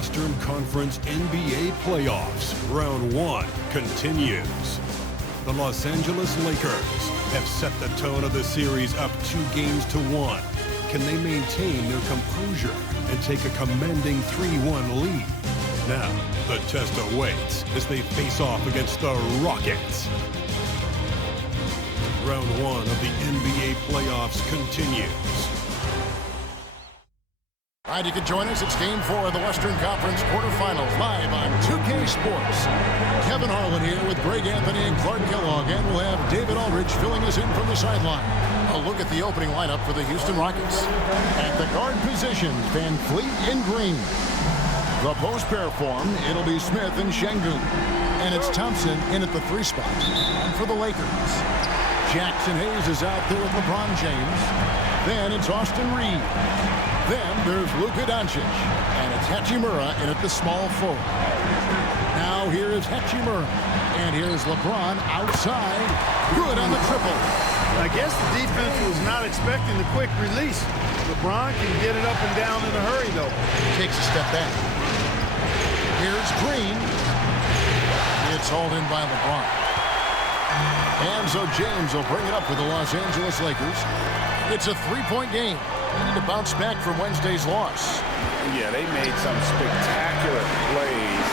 Western Conference NBA playoffs. Round 1 continues. The Los Angeles Lakers have set the tone of the series up 2-1. Can they maintain their composure and take a commanding 3-1 lead? Now, the test awaits as they face off against the Rockets. Round 1 of the NBA playoffs continues. All right, you can join us. It's Game 4 of the Western Conference quarterfinals live on 2K Sports. Kevin Harlan here with Greg Anthony and Clark Kellogg, and we'll have David Aldridge filling us in from the sideline. A look at the opening lineup for the Houston Rockets. At the guard positions, Van Fleet in green. The post pair form, it'll be Smith and Şengün. And it's Thompson in at the 3 spot. And for the Lakers, Jackson Hayes is out there with LeBron James. Then it's Austin Reed. Then there's Luka Doncic, and it's Hachimura in at the small forward. Now here is Hachimura, and here's LeBron outside. Good on the triple. I guess the defense was not expecting the quick release. LeBron can get it up and down in a hurry, though. Takes a step back. Here's Green. It's hauled in by LeBron. And so James will bring it up for the Los Angeles Lakers. It's a 3-point game. They need to bounce back from Wednesday's loss. Yeah, they made some spectacular plays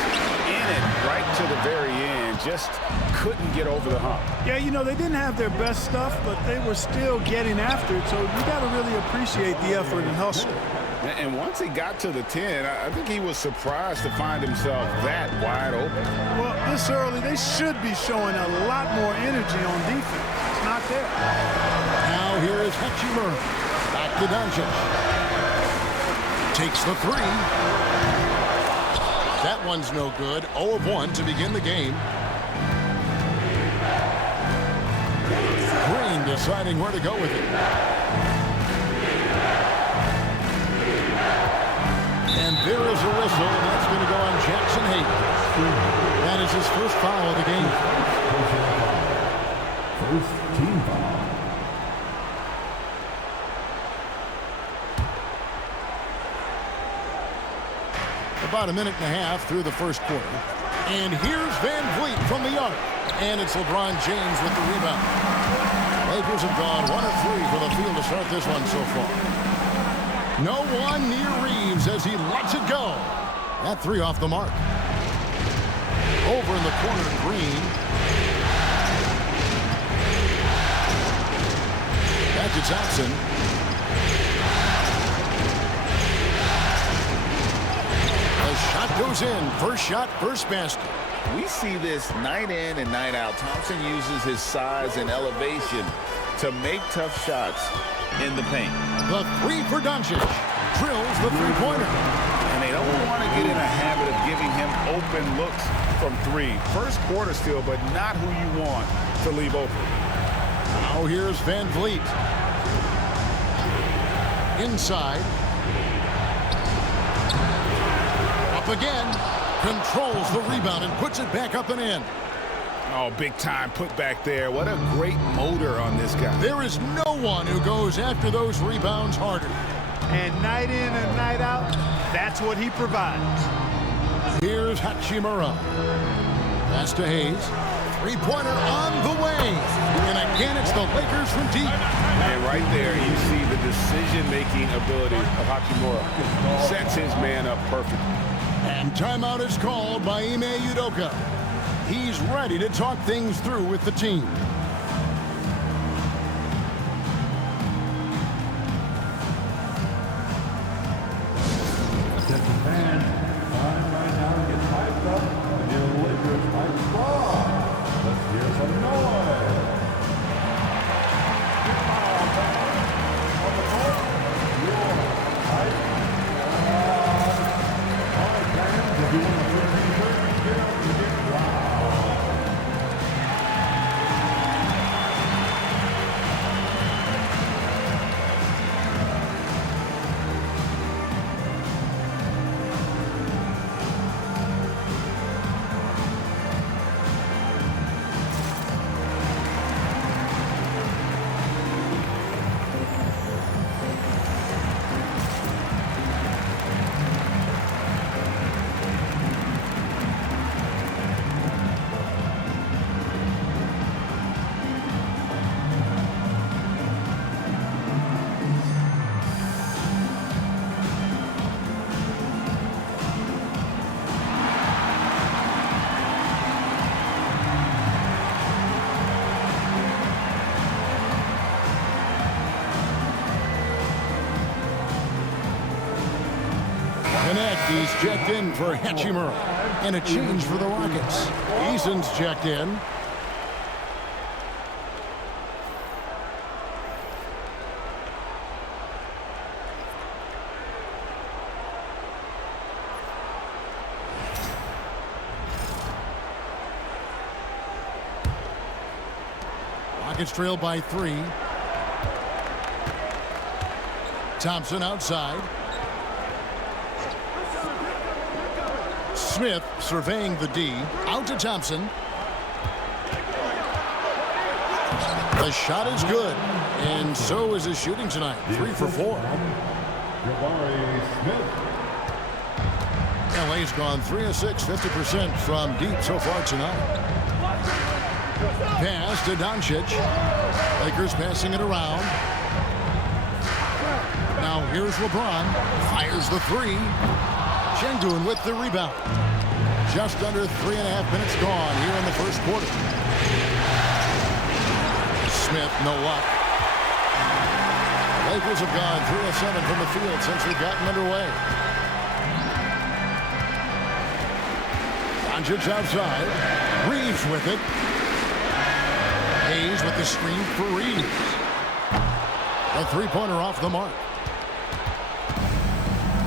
in it right to the very end. Just couldn't get over the hump. Yeah, you know, they didn't have their best stuff, but they were still getting after it. So you got to really appreciate the effort and hustle. And once he got to the 10, I think he was surprised to find himself that wide open. Well, this early, they should be showing a lot more energy on defense. It's not there. Now here is Hachimura. Back to Doncic. Takes the 3. That one's no good. 0 of 1 to begin the game. Green deciding where to go with it. And there is a whistle, and that's going to go on Jackson Hayes. That is his first foul of the game. First team foul. About a minute and a half through the first quarter. And here's Van Vliet from the arc. And it's LeBron James with the rebound. Lakers have gone 1 of 3 for the field to start this one so far. No one near Reeves as he lets it go. That 3 off the mark. Over in the corner, Green. Back to Thompson. The shot goes in. First shot, first basket. We see this night in and night out. Thompson uses his size and elevation to make tough shots in the paint. The 3 for Doncic. Drills the 3-pointer. And they don't want to get in a habit of giving him open looks from 3. First quarter still, but not who you want to leave open. Now here's Van Vliet. Inside. Up again. Controls the rebound and puts it back up and in. Oh, big time put back there. What a great motor on this guy. There is no one who goes after those rebounds harder. And night in and night out, that's what he provides. Here's Hachimura. Pass to Hayes. 3-pointer on the way. And again, it's the Lakers from deep. And right there, you see the decision-making ability of Hachimura. Sets his man up perfectly. And timeout is called by Ime Udoka. He's ready to talk things through with the team. Attention fans, time right now to get hyped up and your Lakers hype squad. Let's hear some noise. On the court, your hype squad. All right, fans, if you want to put any first, get up and get loud. Connect, he's checked in for Hachimura. And a change for the Rockets. Eason's checked in. Rockets trail by 3. Thompson outside. Smith surveying the D. Out to Thompson. The shot is good. And so is his shooting tonight. 3 for 4. Jabari Smith. LA's gone 3 of 6, 50% from deep so far tonight. Pass to Doncic. Lakers passing it around. Now here's LeBron. Fires the 3. Şengün with the rebound. Just under 3.5 minutes gone here in the first quarter. Smith, no luck. Lakers have gone 3 of 7 from the field since we've gotten underway. Doncic outside. Reeves with it. Hayes with the screen for Reeves. A three-pointer off the mark.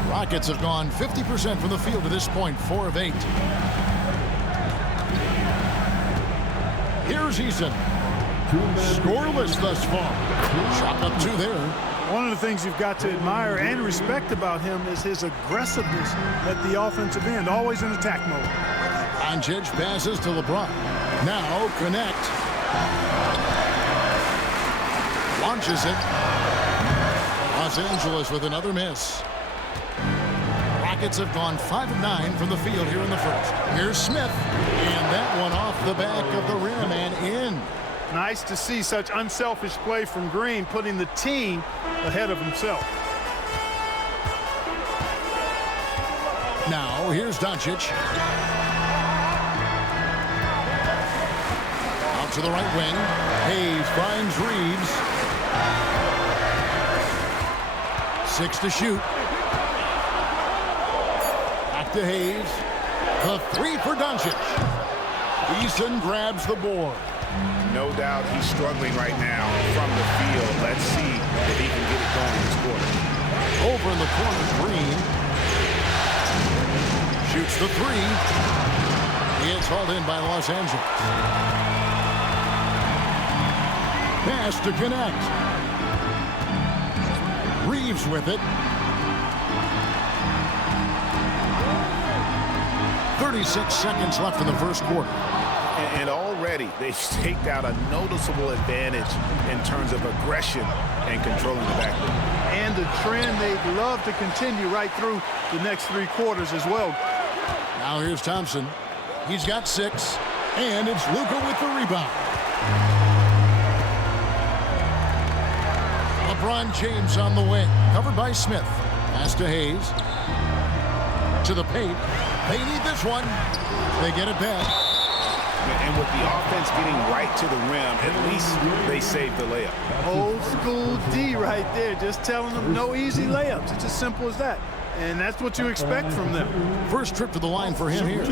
Rockets have gone 50% from the field to this point, 4 of 8. Here's Eason. Scoreless thus far. Shot up 2 there. One of the things you've got to admire and respect about him is his aggressiveness at the offensive end, always in attack mode. Doncic passes to LeBron. Now Connect. Launches it. Los Angeles with another miss. Rockets have gone 5 of 9 from the field here in the first. Here's Smith. And that one off the back of the rim and in. Nice to see such unselfish play from Green, putting the team ahead of himself. Now here's Doncic. Out to the right wing. Hayes finds Reeves. 6 to shoot. Back to Hayes. The 3 for Doncic. Eason grabs the board. No doubt he's struggling right now from the field. Let's see if he can get it going in this quarter. Over in the corner, Green. Shoots the 3. He is hauled in by Los Angeles. Pass to Connect. Reeves with it. 36 seconds left in the first quarter. And already they've staked out a noticeable advantage in terms of aggression and controlling the backcourt. And a trend they'd love to continue right through the next 3 quarters as well. Now here's Thompson. He's got 6. And it's Luka with the rebound. LeBron James on the wing. Covered by Smith. Pass to Hayes. To the paint. They need this one. They get it back. And with the offense getting right to the rim, at least they saved the layup. Old school D right there, just telling them no easy layups. It's as simple as that. And that's what you expect from them. First trip to the line for him here.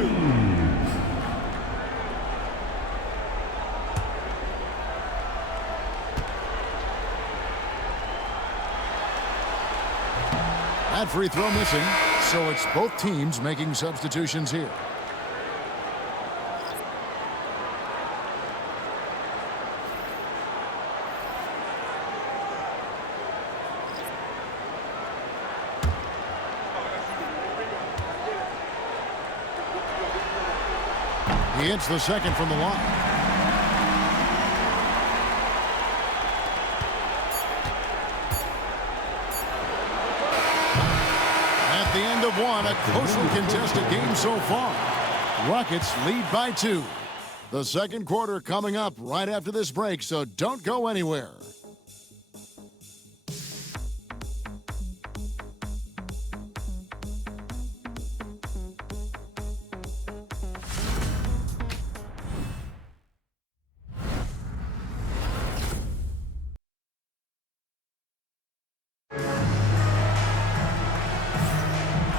That free throw missing, so it's both teams making substitutions here. He hits the second from the line. At the end of one, a closely contested game so far. Rockets lead by 2. The second quarter coming up right after this break, so don't go anywhere.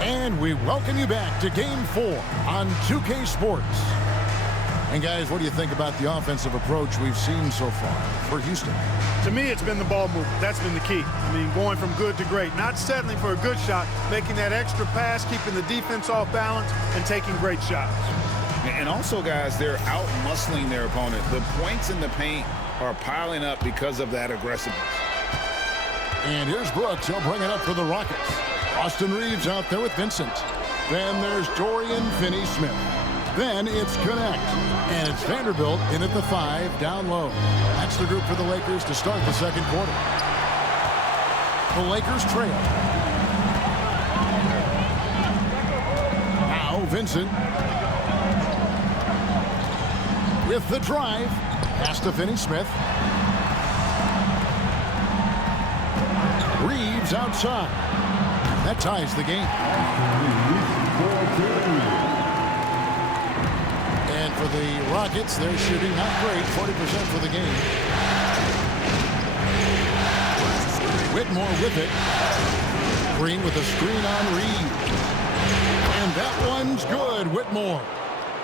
And we welcome you back to Game 4 on 2K Sports. And guys, what do you think about the offensive approach we've seen so far for Houston? To me, it's been the ball movement. That's been the key. I mean, going from good to great. Not settling for a good shot, making that extra pass, keeping the defense off balance, and taking great shots. And also, guys, they're out-muscling their opponent. The points in the paint are piling up because of that aggressiveness. And here's Brooks. He'll bring it up for the Rockets. Austin Reeves out there with Vincent. Then there's Dorian Finney-Smith. Then it's Connect. And it's Vanderbilt in at the 5, down low. That's the group for the Lakers to start the second quarter. The Lakers trail. Now Vincent with the drive. Pass to Finney-Smith. Reeves outside. That ties the game. And for the Rockets, they're shooting not great, 40% for the game. Whitmore with it. Green with a screen on Reeves. And that one's good, Whitmore.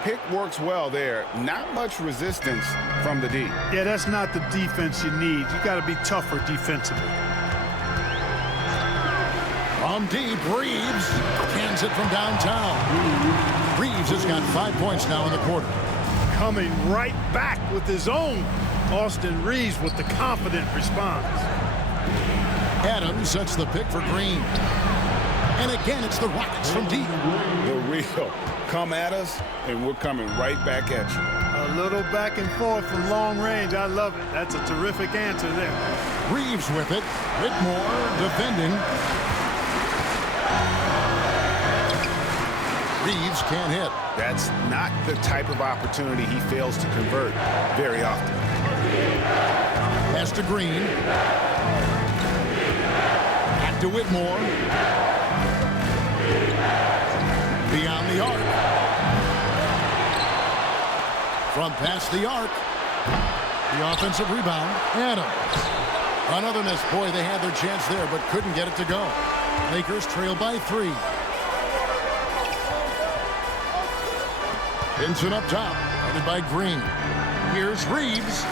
Pick works well there. Not much resistance from the D. Yeah, that's not the defense you need. You got to be tougher defensively. From deep, Reeves cans it from downtown. Reeves has got 5 points now in the quarter. Coming right back with his own. Austin Reeves with the confident response. Adams sets the pick for Green. And again, it's the Rockets from deep. The real. Come at us, and we're coming right back at you. A little back and forth from long range. I love it. That's a terrific answer there. Reeves with it. Whitmore defending. Reeves can't hit. That's not the type of opportunity he fails to convert very often. Pass to Green. Back to Whitmore. Beyond the arc. From past the arc. The offensive rebound. Adams. Another miss. Boy, they had their chance there, but couldn't get it to go. Lakers trail by 3. Vincent up top, headed by Green. Here's Reeves.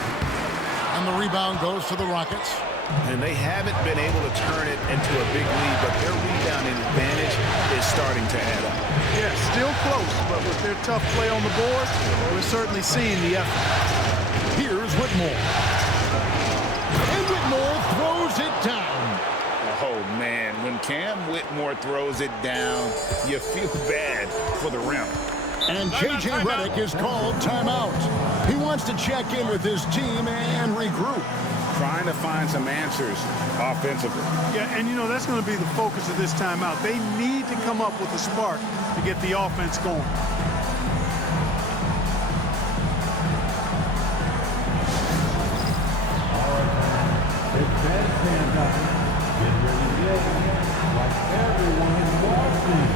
And the rebound goes to the Rockets. And they haven't been able to turn it into a big lead, but their rebounding advantage is starting to add up. Yeah, still close, but with their tough play on the board, we're certainly seeing the effort. Here's Whitmore. And Whitmore throws it down. Oh, man, when Cam Whitmore throws it down, you feel bad for the rim. And J.J. Redick is called timeout. He wants to check in with his team and regroup. Trying to find some answers offensively. Yeah, and you know, that's going to be the focus of this timeout. They need to come up with a spark to get the offense going. It's bad stand up. Get ready to get like everyone watching.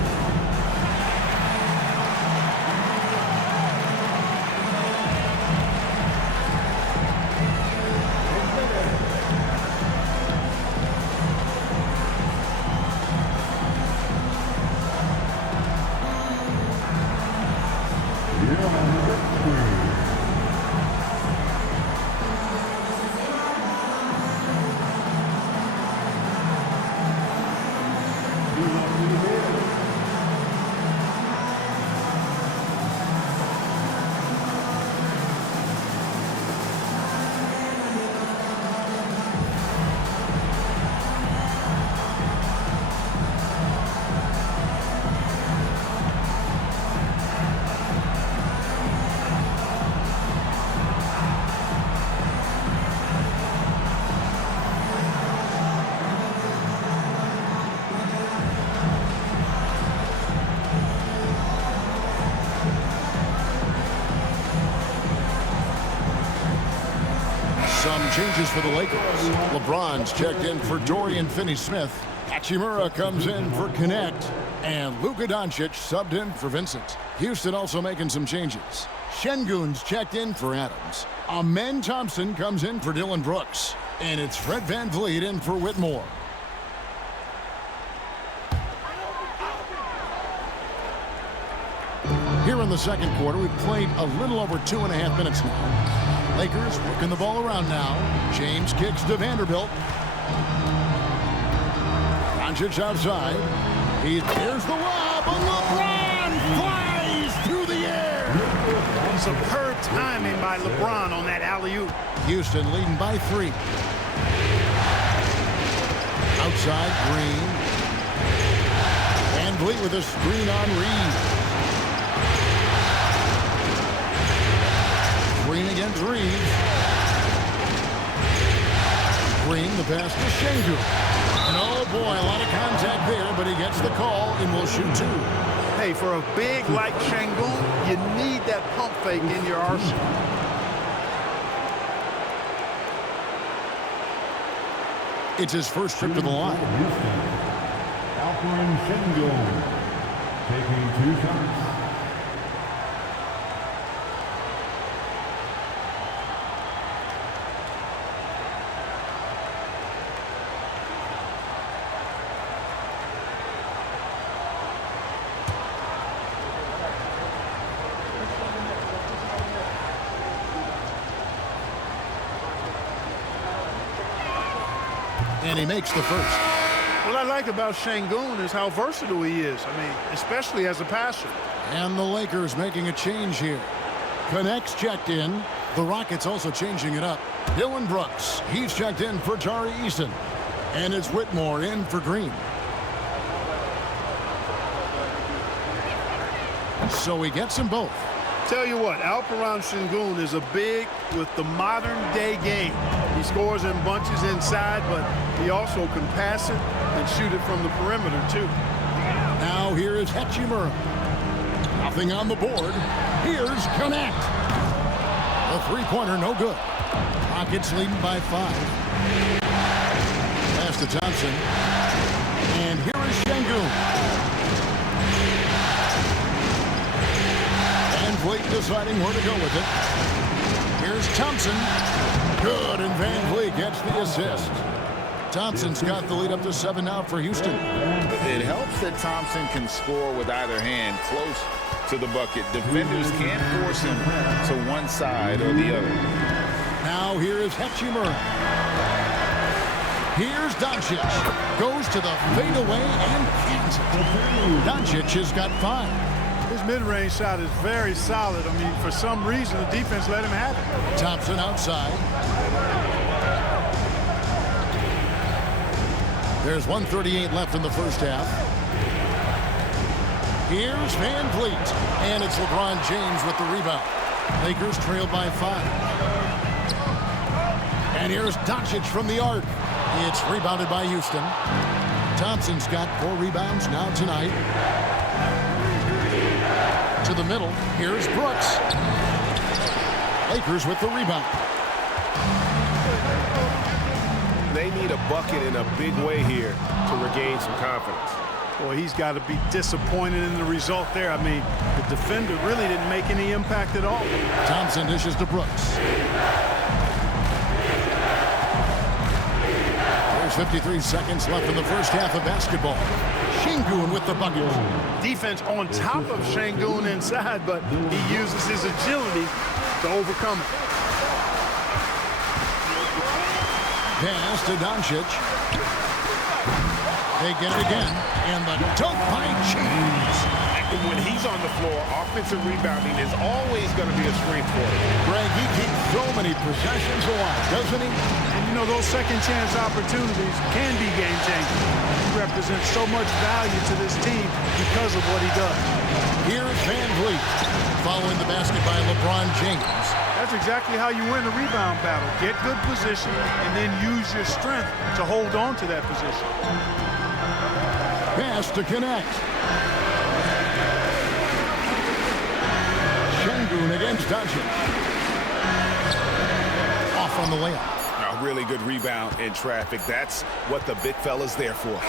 Some changes for the Lakers. LeBron's checked in for Dorian Finney-Smith. Hachimura comes in for Connect. And Luka Doncic subbed in for Vincent. Houston also making some changes. Şengün's checked in for Adams. Amen Thompson comes in for Dylan Brooks. And it's Fred VanVleet in for Whitmore. in the second quarter. We've played a little over 2.5 minutes now. Lakers working the ball around now. James kicks to Vanderbilt. Doncic outside. Here's the lob. LeBron flies through the air. Superb timing by LeBron on that alley-oop. Houston leading by 3. Outside, Green. VanVleet with a screen on Reed. Green against Reeves. Green, the pass to Şengün. And oh boy, a lot of contact there, but he gets the call and will shoot 2. Hey, for a big like Şengün, you need that pump fake in your arsenal. It's his first trip to the line. Alperen Şengün taking 2 shots. And he makes the first. What I like about Şengün is how versatile he is. I mean, especially as a passer. And the Lakers making a change here. Connects checked in. The Rockets also changing it up. Dillon Brooks, he's checked in for Tari Eason. And it's Whitmore in for Green. So he gets them both. Tell you what, Alperen Şengün is a big with the modern-day game. He scores in bunches inside, but he also can pass it and shoot it from the perimeter, too. Now here is Hachimura. Nothing on the board. Here's Connect. The three-pointer, no good. Rockets leading by 5. Pass to Thompson. And here is Şengün. VanVleet deciding where to go with it. Here's Thompson. Good, and VanVleet gets the assist. Thompson's got the lead up to 7 now for Houston. It helps that Thompson can score with either hand close to the bucket. Defenders can't force him to one side or the other. Now here is Hachimura. Here's Doncic. Goes to the fadeaway and cans it. Doncic has got 5. His mid-range shot is very solid. I mean, for some reason, the defense let him have it. Thompson outside. There's 1:38 left in the first half. Here's VanVleet. And it's LeBron James with the rebound. Lakers trail by 5. And here's Doncic from the arc. It's rebounded by Houston. Thompson's got 4 rebounds now tonight. To the middle. Here's Brooks. Lakers with the rebound. They need a bucket in a big way here to regain some confidence. Boy, he's got to be disappointed in the result there. I mean, the defender really didn't make any impact at all. Thompson dishes to Brooks. There's 53 seconds left in the first half of basketball. Şengün with the bucket. Defense on top of Şengün inside, but he uses his agility to overcome it. Pass to Doncic. They get it again, and the dunk by James. When he's on the floor, offensive rebounding is always going to be a strength for him. Greg, he keeps so many possessions alive, doesn't he? And you know, those second chance opportunities can be game changing. He represents so much value to this team because of what he does. Here's VanVleet following the basket by LeBron James. That's exactly how you win the rebound battle. Get good position and then use your strength to hold on to that position. Pass to Connect. Şengün against Doncic. Off on the layup. A really good rebound in traffic. That's what the big fella's there for.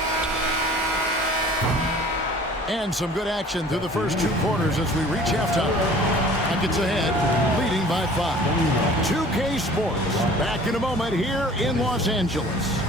And some good action through the first 2 quarters as we reach halftime. Rockets ahead, leading by 5. 2K Sports, back in a moment here in Los Angeles.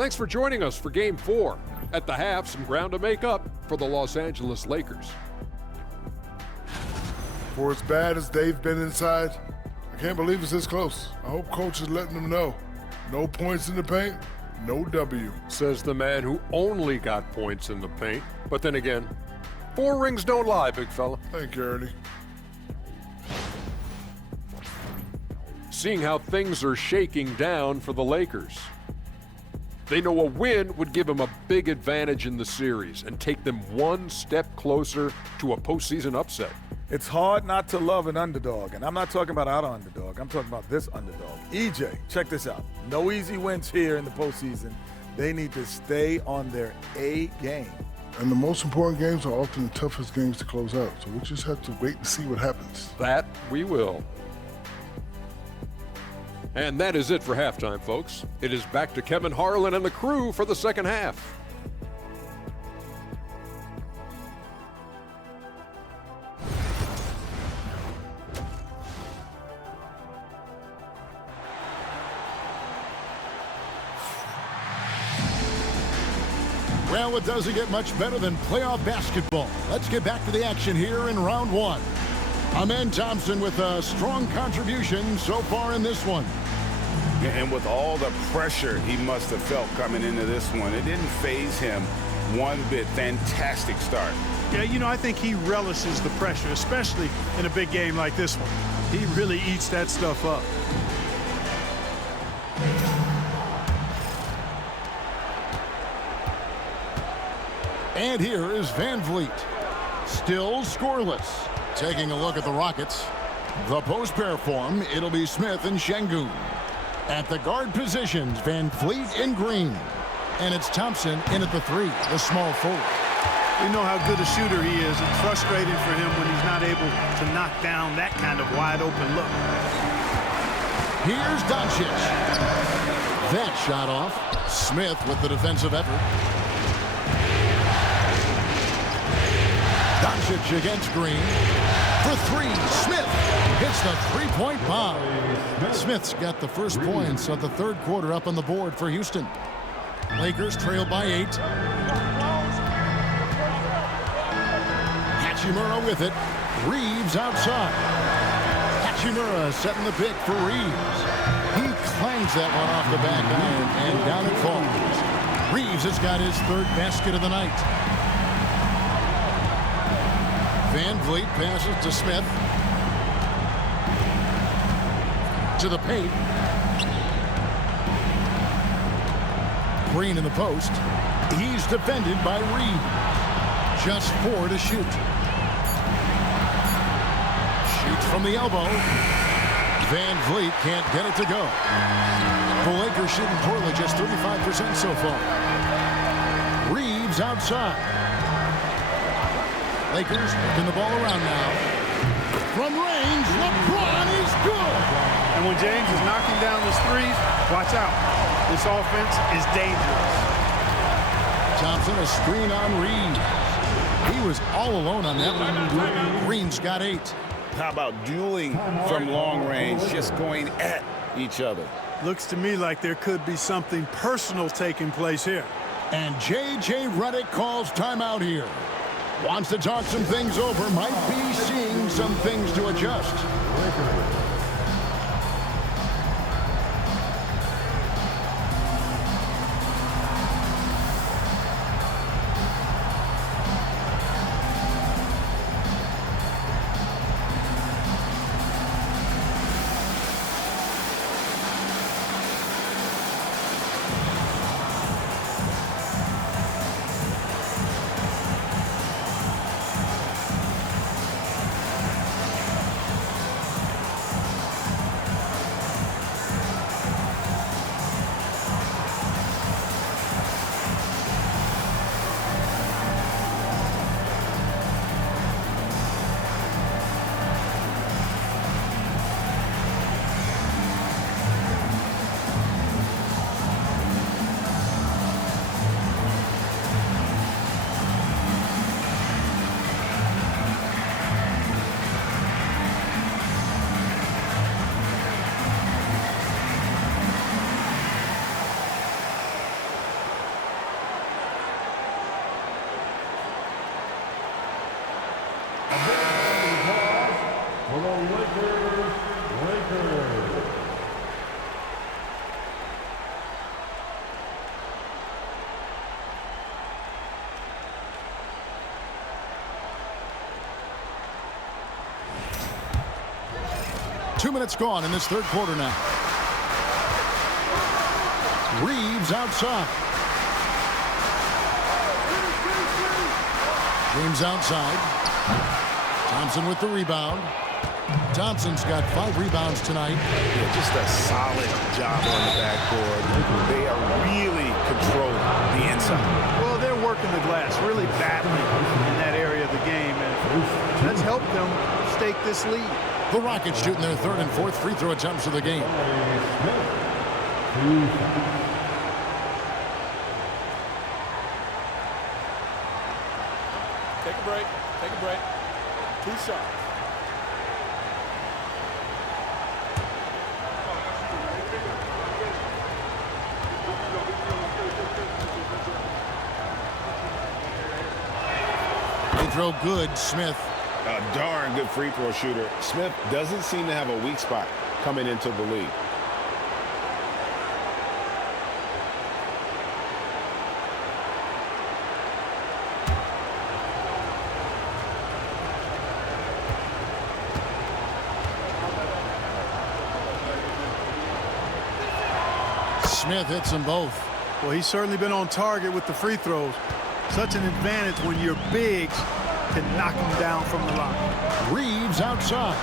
Thanks for joining us for Game 4. At the half, some ground to make up for the Los Angeles Lakers. For as bad as they've been inside, I can't believe it's this close. I hope coach is letting them know. No points in the paint, no W. Says the man who only got points in the paint. But then again, 4 rings don't lie, big fella. Thank you, Ernie. Seeing how things are shaking down for the Lakers. They know a win would give them a big advantage in the series and take them one step closer to a postseason upset. It's hard not to love an underdog, and I'm not talking about our underdog. I'm talking about this underdog. EJ, check this out. No easy wins here in the postseason. They need to stay on their A game. And the most important games are often the toughest games to close out, so we just have to wait and see what happens. That we will. And that is it for halftime, folks. It is back to Kevin Harlan and the crew for the second half. Well, it doesn't get much better than playoff basketball. Let's get back to the action here in round 1. Amen Thompson with a strong contribution so far in this one. And with all the pressure he must have felt coming into this one, it didn't faze him one bit. Fantastic start. Yeah, you know, I think he relishes the pressure, especially in a big game like this one. He really eats that stuff up. And here is Van Vliet. Still scoreless. Taking a look at the Rockets. The post pair form, it'll be Smith and Şengün. At the guard positions, Van Vliet and Green. And it's Thompson in at the 3, the small forward. We know how good a shooter he is. It's frustrating for him when he's not able to knock down that kind of wide open look. Here's Doncic. That shot off. Smith with the defensive effort. Doncic against Green. For 3, Smith hits the three-point bomb. Smith's got the first points of the third quarter up on the board for Houston. Lakers trail by 8. Hachimura with it. Reeves outside. Hachimura setting the pick for Reeves. He clangs that one off the back iron, and down it falls. Reeves has got his third basket of the night. Van Vliet passes to Smith. To the paint. Green in the post. He's defended by Reed. Just 4 to shoot. Shoots from the elbow. Van Vliet can't get it to go. The Lakers shooting poorly, just 35% so far. Reeves outside. Lakers working the ball around now. From range, LeBron is good. And when James is knocking down those threes, watch out. This offense is dangerous. Thompson, a screen on Reed. He was all alone on that one. Green's got 8. How about dueling from long range, just going at each other? Looks to me like there could be something personal taking place here. And J.J. Redick calls timeout here. Wants to talk some things over, might be seeing some things to adjust. Two minutes gone in this third quarter now. Reeves outside. James outside. Thompson with the rebound. Thompson's got 5 rebounds tonight. Yeah, just a solid job on the backboard. They are really controlling the inside. Well, they're working the glass, really battling in that area of the game, and that's helped them stake this lead. The Rockets shooting their third and fourth free throw attempts of the game. Take a break. Take a break. 2 shots. They throw good. Smith. A darn good free throw shooter. Smith doesn't seem to have a weak spot coming into the league. Smith hits them both. Well, he's certainly been on target with the free throws. Such an advantage when your bigs can knock him down from the line. Reeves outside.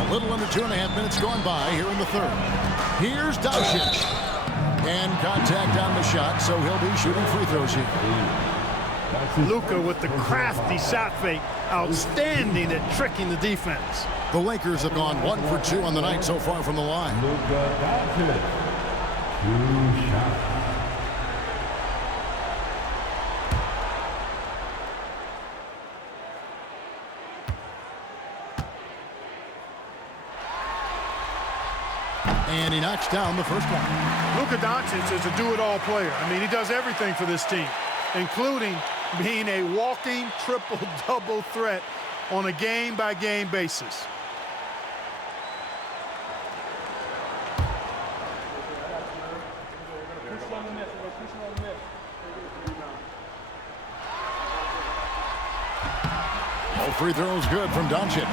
A little under 2.5 minutes gone by here in the third. Here's Doncic. And contact on the shot, so he'll be shooting free throws here. Luka with the crafty shot fake. Outstanding at tricking the defense. The Lakers have gone 1 for 2 on the night so far from the line. Luka Doncic. 2 shots. And he knocks down the first one. Luka Doncic is a do-it-all player. I mean, he does everything for this team, including being a walking triple-double threat on a game-by-game basis. All free throws good from Doncic.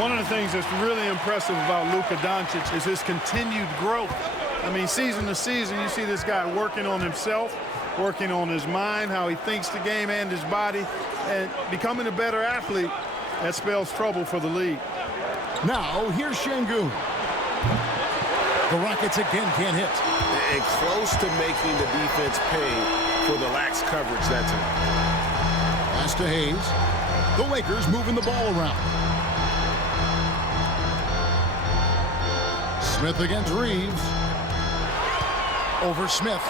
One of the things that's really impressive about Luka Doncic is his continued growth. I mean, season to season, you see this guy working on himself, working on his mind, how he thinks the game and his body, and becoming a better athlete. That spells trouble for the league. Now, here's Şengün. The Rockets again can't hit. And close to making the defense pay for the lax coverage that time. Pass to Hayes. The Lakers moving the ball around. Smith against Reeves. Over Smith.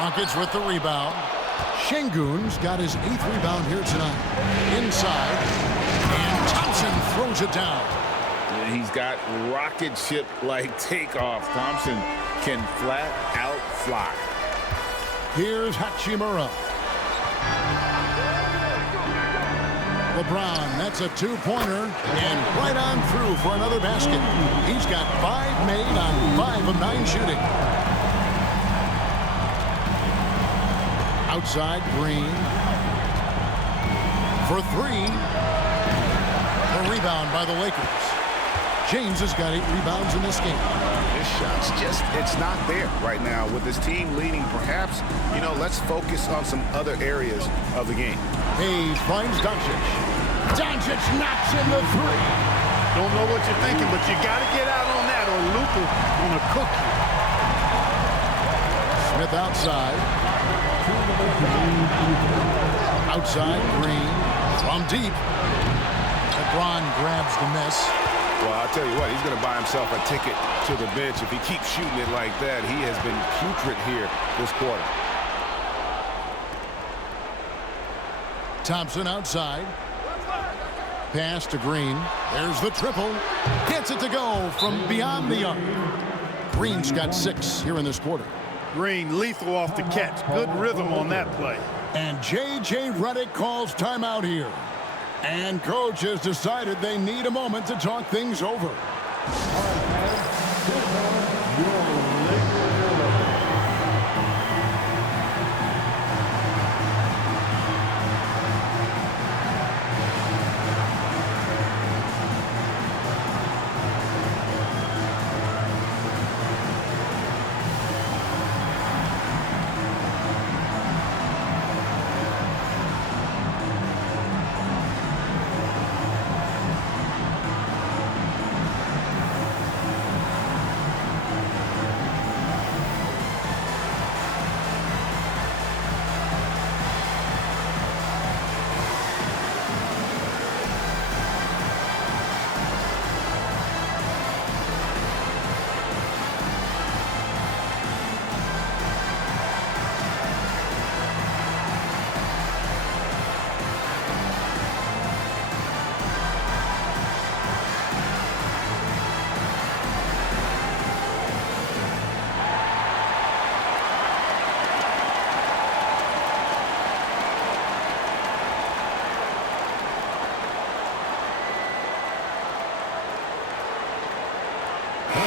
Rockets with the rebound. Şengün's got his 8th rebound here tonight. Inside. And Thompson throws it down. He's got rocket ship-like takeoff. Thompson can flat out fly. Here's Hachimura. LeBron, that's a 2-pointer, and right on through for another basket. He's got 5 made on 5 of 9 shooting. Outside, Green. For 3. The rebound by the Lakers. James has got 8 rebounds in this game. His shot's just, it's not there right now. With his team leading, perhaps, let's focus on some other areas of the game. Hayes finds Doncic. Doncic knocks in the 3. Don't know what you're thinking, but you got to get out on that or Luka gonna cook you. Smith outside. Outside, Green. From deep. LeBron grabs the miss. Well, I'll tell you what, he's going to buy himself a ticket to the bench if he keeps shooting it like that. He has been putrid here this quarter. Thompson outside. Pass to Green. There's the triple. Gets it to go from beyond the arc. Green's got 6 here in this quarter. Green lethal off the catch. Good rhythm on that play. And J.J. Redick calls timeout here. And coach has decided they need a moment to talk things over.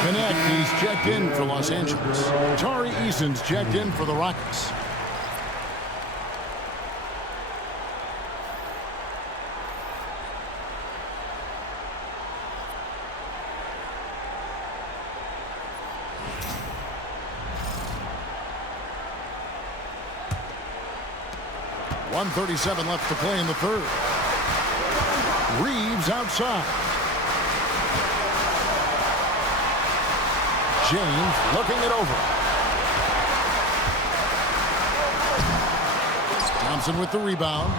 Connect, he's checked in for Los Angeles. Tari Eason's checked in for the Rockets. .137 left to play in the third. Reeves outside. James looking it over. Thompson with the rebound.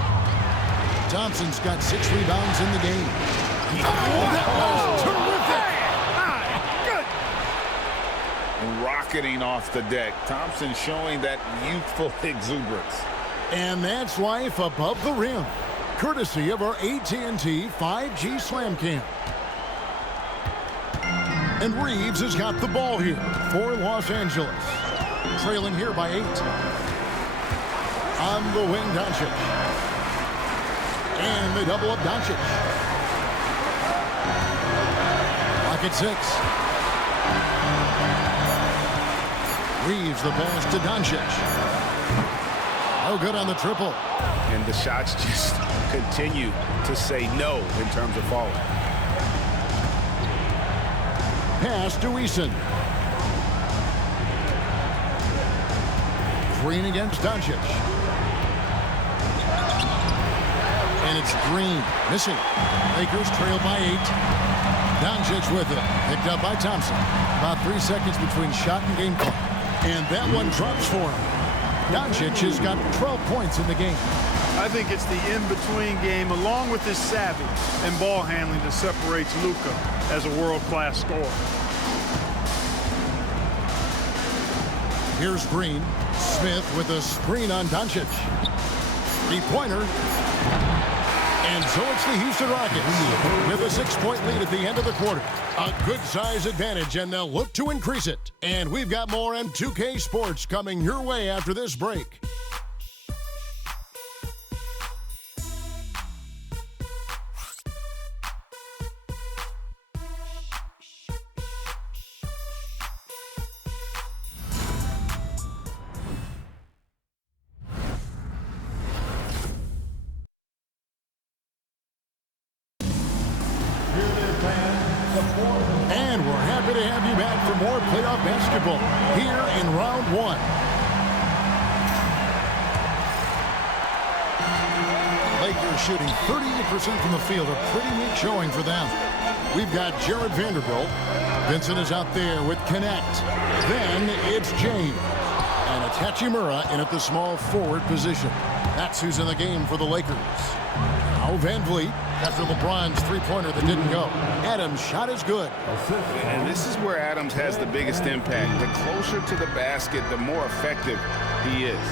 Thompson's got 6 rebounds in the game. That was terrific! Rocketing off the deck. Thompson showing that youthful exuberance. And that's life above the rim, courtesy of our AT&T 5G Slam Cam. And Reeves has got the ball here for Los Angeles. Trailing here by 8. On the wing, Doncic. And they double up Doncic. Clock at 6. Reeves the pass to Doncic. Oh, good on the triple. And the shots just continue to say no in terms of falling. Pass to Eason. Green against Doncic. And it's Green missing. Lakers trail by 8. Doncic with it. Picked up by Thompson. About 3 seconds between shot and game clock. And that one drops for him. Doncic has got 12 points in the game. I think it's the in-between game, along with his savvy and ball handling, that separates Luka as a world-class scorer. Here's Green. Smith with a screen on Doncic. Three-pointer. And so it's the Houston Rockets with a 6-point lead at the end of the quarter. A good size advantage, and they'll look to increase it. And we've got more M2K Sports coming your way after this break. And we're happy to have you back for more playoff basketball here in round 1. Lakers shooting 38% from the field, a pretty neat showing for them. We've got Jared Vanderbilt. Vincent is out there with Connect. Then it's James. And it's Hachimura in at the small forward position. That's who's in the game for the Lakers. Now Van Vliet after LeBron's three-pointer that didn't go. Adams' shot is good. And this is where Adams has the biggest impact. The closer to the basket, the more effective he is.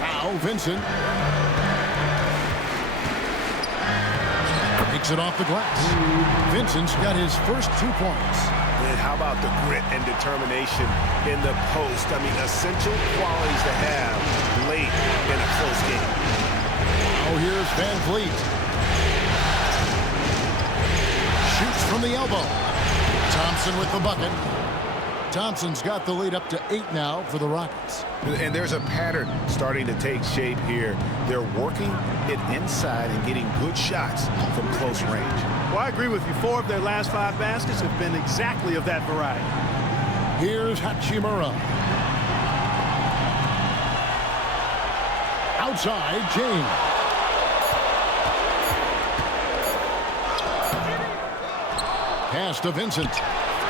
Now Vincent takes it off the glass. Vincent's got his first 2 points. And how about the grit and determination in the post? I mean, essential qualities to have late in a close game. Oh, here's Van Vliet. Shoots from the elbow. Thompson with the bucket. Thompson's got the lead up to 8 now for the Rockets. And there's a pattern starting to take shape here. They're working it inside and getting good shots from close range. Well, I agree with you. 4 of their last 5 baskets have been exactly of that variety. Here's Hachimura. Outside, James. Pass to Vincent.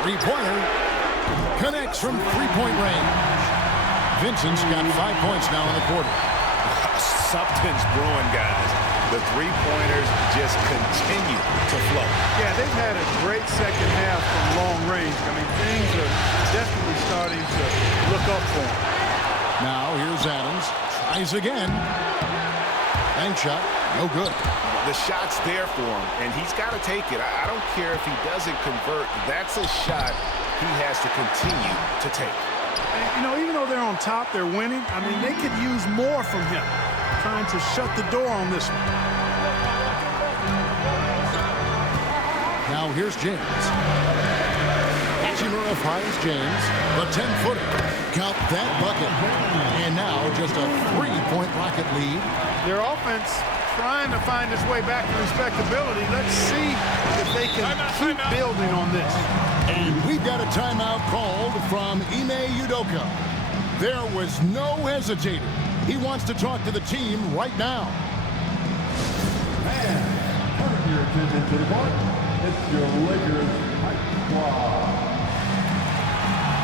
Three-pointer. Connects from three-point range. Vincent's got 5 points now in the quarter. Something's brewing, guys. The three-pointers just continue to flow. Yeah, they've had a great second half from long range. I mean, things are definitely starting to look up for them. Now here's Adams. Tries again. Bank shot. No good. The shot's there for him, and he's got to take it. I don't care if he doesn't convert. That's a shot he has to continue to take. And, you know, even though they're on top, they're winning. I mean, they could use more from him, trying to shut the door on this one. Now here's James. Hachimura finds James. The 10-footer. Count that bucket. And now just a 3-point Rocket lead. Their offense trying to find its way back to respectability. Let's see if they can keep building on this. And we've got a timeout called from Ime Udoka. There was no hesitating. He wants to talk to the team right now. And turn your attention to the court. It's your Lakers Hype Squad.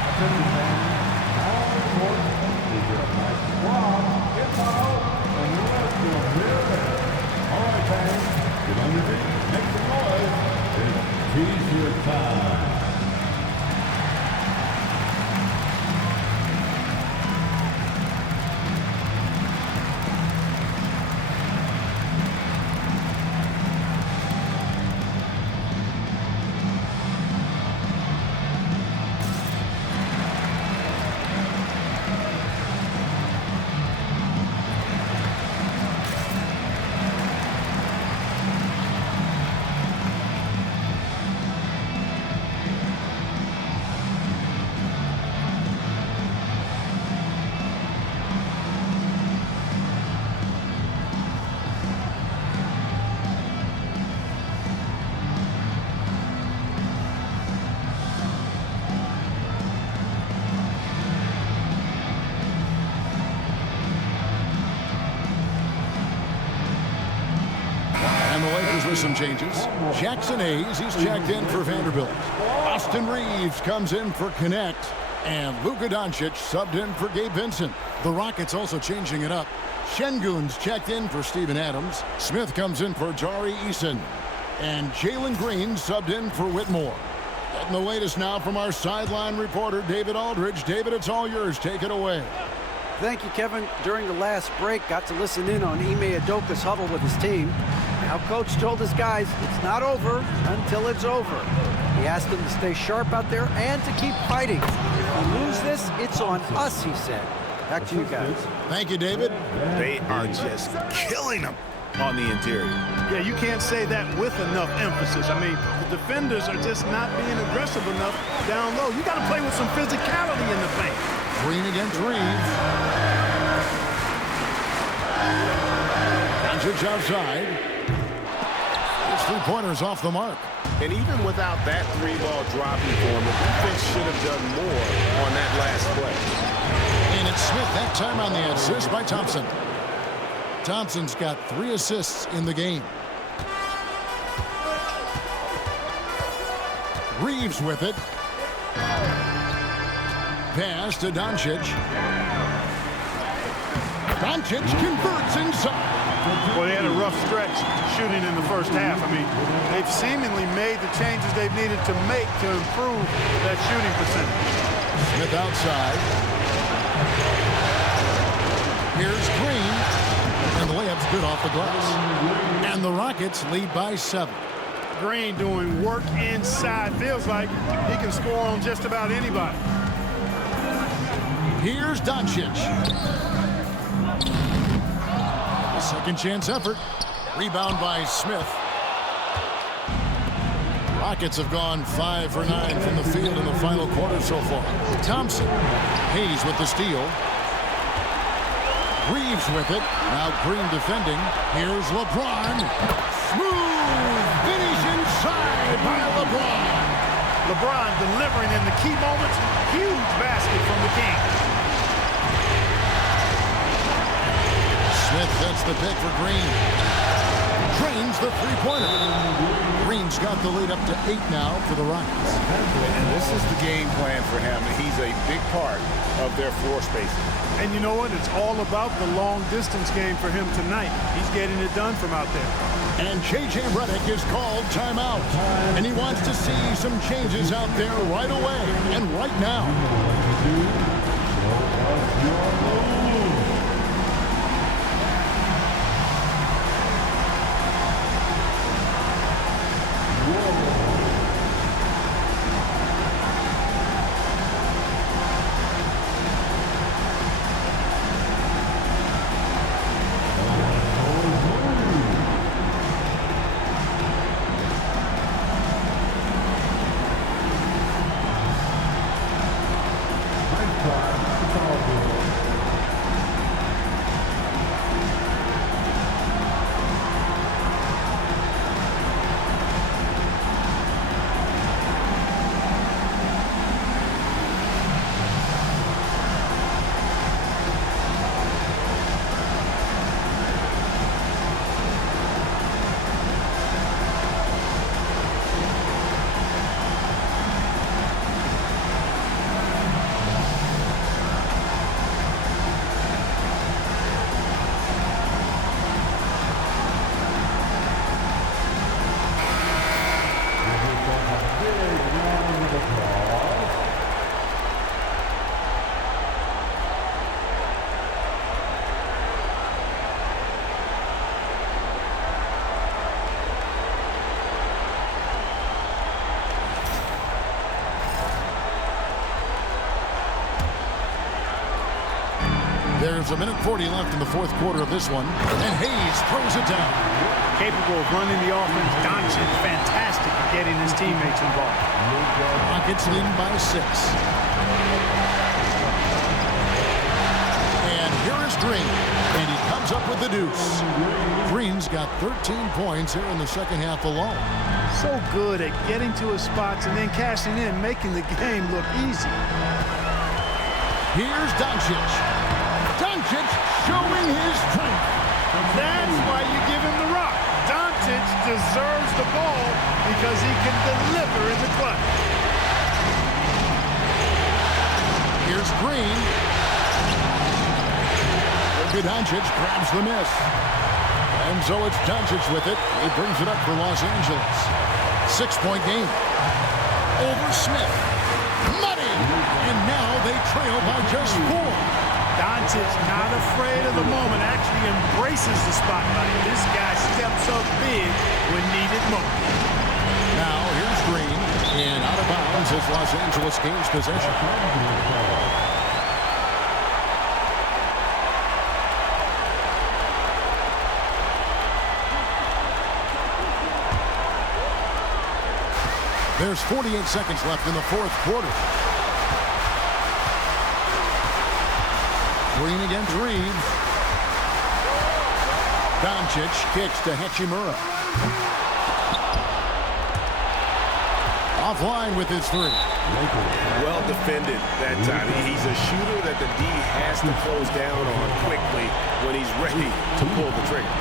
Attention fans, now on the court is your Hype Squad. Get fouled and let's go there. All right, fans, get on your feet, make some noise. It's T-shirt time. Some changes. Jackson Hayes, he's checked in for Vanderbilt. Austin Reeves comes in for Connect. And Luka Doncic subbed in for Gabe Vincent. The Rockets also changing it up. Şengün's checked in for Steven Adams. Smith comes in for Tari Eason. And Jalen Green subbed in for Whitmore. Getting the latest now from our sideline reporter, David Aldridge. David, it's all yours. Take it away. Thank you, Kevin. During the last break, got to listen in on Ime Udoka's huddle with his team. Now, Coach told his guys it's not over until it's over. He asked them to stay sharp out there and to keep fighting. If we lose this, it's on us, he said. Back to you guys. Thank you, David. They are just killing them on the interior. Yeah, you can't say that with enough emphasis. I mean, the defenders are just not being aggressive enough down low. You got to play with some physicality in the paint. Green against Reeves. Doncic outside. His three-pointer's off the mark. And even without that three-ball dropping for him, the defense should have done more on that last play. And it's Smith that time on the assist by Thompson. Thompson's got 3 assists in the game. Reeves with it. Pass to Doncic. Doncic converts inside. Well, they had a rough stretch shooting in the first half. I mean, they've seemingly made the changes they've needed to make to improve that shooting percentage. Smith outside. Here's Green. And the layup's good off the glass. And the Rockets lead by 7. Green doing work inside. Feels like he can score on just about anybody. Here's Doncic. A second chance effort. Rebound by Smith. Rockets have gone 5 for 9 from the field in the final quarter so far. Thompson. Hayes with the steal. Reeves with it. Now Green defending. Here's LeBron. Smooth finish inside by LeBron. LeBron delivering in the key moments. Huge basket from the King. Smith gets the pick for Green. Drains the three-pointer. Green's got the lead up to 8 now for the Rockets. And this is the game plan for him. He's a big part of their floor spacing. And you know what? It's all about the long-distance game for him tonight. He's getting it done from out there. And J.J. Redick is called timeout. And he wants to see some changes out there right away and right now. There's a minute 40 left in the fourth quarter of this one. And Hayes throws it down. Capable of running the offense. Doncic, fantastic at getting his teammates involved. Rockets leading by 6. And here is Green. And he comes up with the deuce. Green's got 13 points here in the second half alone. So good at getting to his spots and then cashing in, making the game look easy. Here's Doncic. Doncic showing his strength. That's why you give him the rock. Doncic deserves the ball because he can deliver in the clutch. Here's Green. Doncic grabs the miss. And so it's Doncic with it. He brings it up for Los Angeles. 6-point game. Over Smith. Money. And now they trail by just 4. Doncic not afraid of the moment, actually embraces the spotlight. This guy steps up big when needed most. Now here's Green, and out of bounds as Los Angeles gains possession. There's 48 seconds left in the fourth quarter. Green against Reeves. Doncic kicks to Hachimura. Offline with his 3. Well defended that time. He's a shooter that the D has to close down on quickly when he's ready to pull the trigger.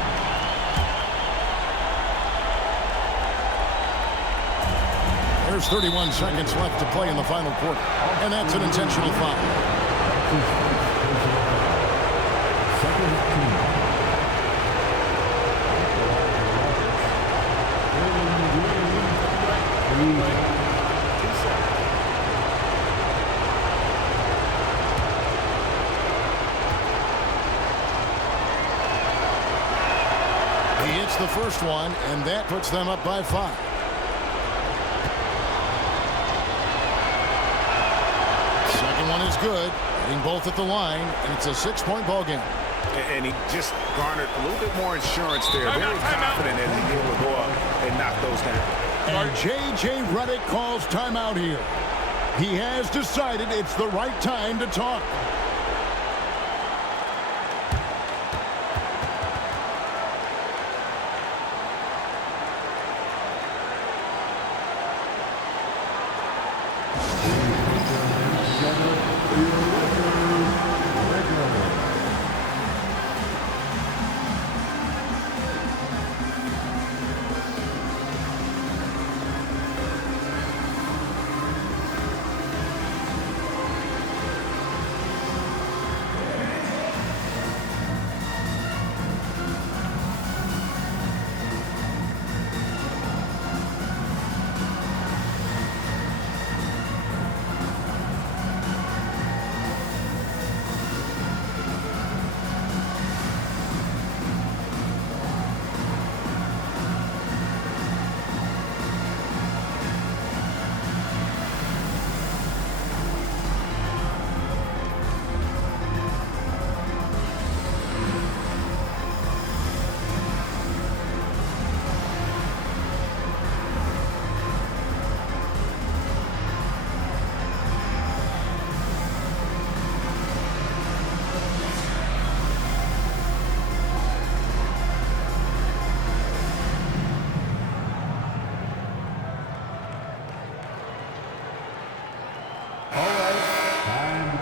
There's 31 seconds left to play in the final quarter. And that's an intentional foul. He hits the first one, and that puts them up by 5. one is good. Hitting both at the line, and it's a 6-point ball game. And he just garnered a little bit more insurance there. Very confident that he'll be able to go up and knock those down. And J.J. Redick calls timeout here. He has decided it's the right time to talk.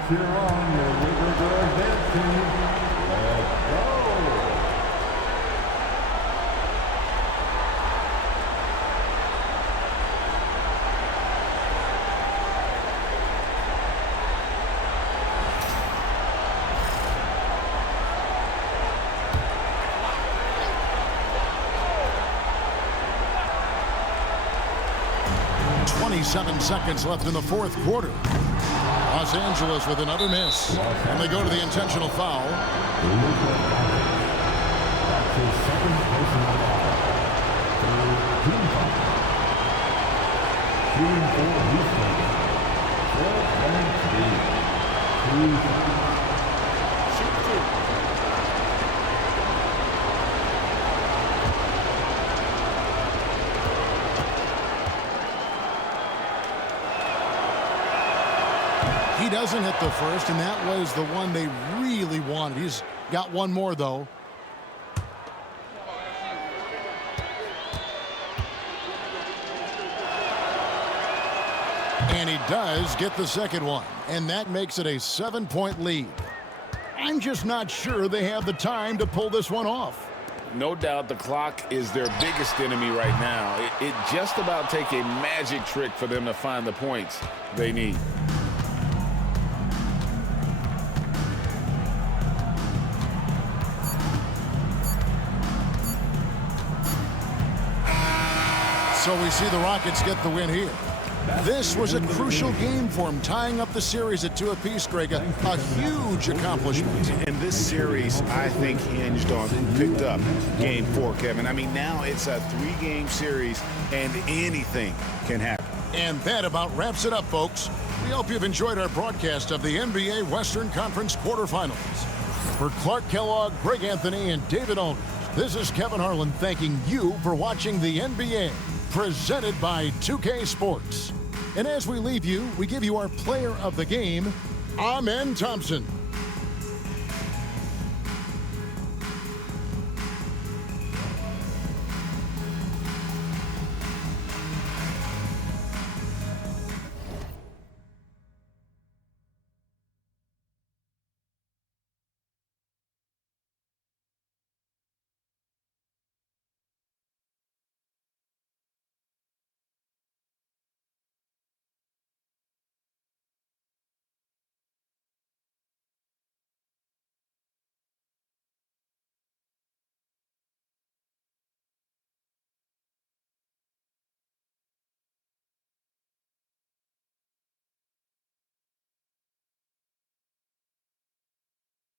Cheer on your Wizard Girls dance team. Let's go! Seconds left in the fourth quarter. Los Angeles with another miss. And they go to the intentional foul. That's his second personal foul. Team foul. Shooting for Houston. 12-3. He doesn't hit the first, and that was the one they really wanted. He's got one more, though. And he does get the second one, and that makes it a 7-point lead. I'm just not sure they have the time to pull this one off. No doubt the clock is their biggest enemy right now. It just about take a magic trick for them to find the points they need. So we see the Rockets get the win here. This was a crucial game for them, tying up the series at 2 apiece, Greg. A huge accomplishment. And this series, I think, hinged on who picked up Game 4, Kevin. I mean, now it's a 3-game series, and anything can happen. And that about wraps it up, folks. We hope you've enjoyed our broadcast of the NBA Western Conference quarterfinals. For Clark Kellogg, Greg Anthony, and David Aldridge, this is Kevin Harlan thanking you for watching the NBA. Presented by 2K Sports. And as we leave you, we give you our player of the game, Amen Thompson.